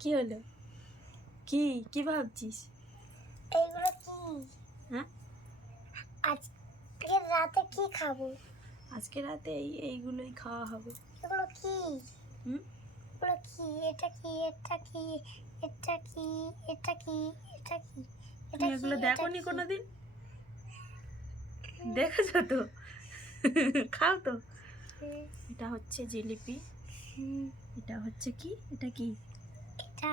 কি হলো? কি কি ভাবছিস? এইগুলো কি? হ্যাঁ, আজকে রাতে কি খাবো? আজকে রাতে এইগুলোই খাওয়া হবে। এগুলো কি? হুম, এগুলো কি? এটা কি? এটা কি? এটা কি? এটা কি? এটা কি? তুমি এটা কি? এগুলো এটা দেখোনি কি? কোনোদিন? দেখেছো তো? খাও তো। হুম, এটা হচ্ছে জিলিপি। হুম, এটা হচ্ছে কি? এটা কি? এটা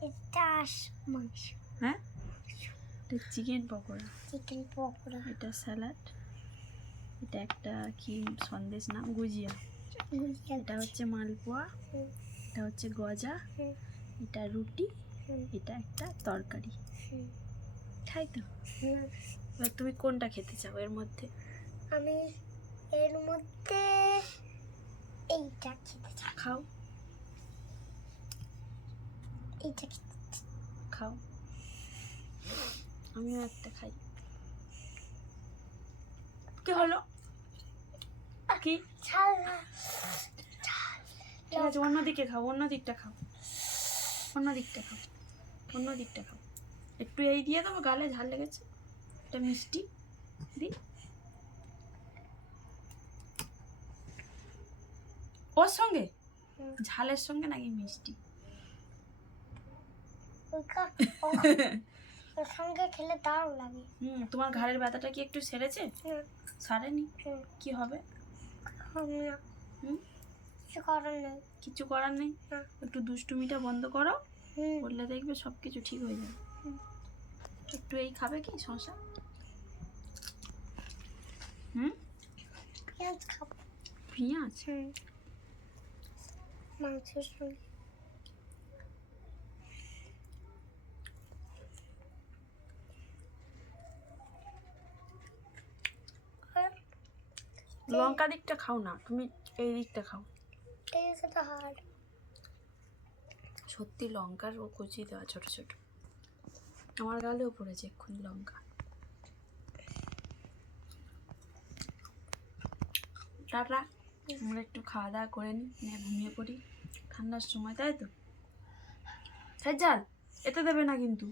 এটা মাংস, হ্যাঁ, এটা চিকেন পকোড়া। চিকেন পকোড়া, এটা স্যালাড। এটা একটা কি সন্দেশ নাম, গুজিয়া। গুজিয়া, এটা হচ্ছে মালপোয়া। হুম, এটা হচ্ছে গজা। হুম, এটা রুটি। হুম, এটা একটা তরকারি। হুম, খাই তো। হুম। এবার তুমি কোনটা খেতে চাও এর মধ্যে? আমি এর মধ্যে এইটা খেতে চাই। খাও এইটা খেতে চাই। খাও, আমিও একটা খাই। কি হলো? কি? ছাল না। ঠিক আছে, অন্যদিকে খাও, অন্য দিকটা খাও, অন্য দিকটা খাও, অন্য দিকটা খাও। একটু এই দিয়ে দেবো, গালে ঝাল লেগেছে। এটা মিষ্টি দি। ওর সঙ্গে হুম, ঝালের সঙ্গে নাকি মিষ্টি? ওর সঙ্গে খেলে দারুণ লাগে। তোমার ঘাড়ের ব্যথাটা কি একটু সেরেছে? হুম, সারেনি? হুম, কি হবে? হবে না, হুম, কিছু করার নেই। কিছু করার নেই। না, একটু দুষ্টুমিটা বন্ধ করো, হুম, করলে দেখবে সব কিছু ঠিক হয়ে যাবে। হুম। একটু এই খাবে কি শশা? হুম, পেঁয়াজ খাবো। পেঁয়াজ? হুম, মাংসের সঙ্গে। আর লঙ্কা দিকটা খাও না, তুমি এই দিকটা খাও। এই সেটা হার্ড। সত্যি লঙ্কার ও কুচি দেওয়া ছোট ছোট। আমার গালেও পড়েছে এক্ষুনি লঙ্কা। টাটা, আমরা একটু খাওয়া দাওয়া করে নিই, নিয়ে ঘুমিয়ে পড়ি। ঠান্ডার সময়, তাই তো? তাই জাল এতে দেবে না কিন্তু।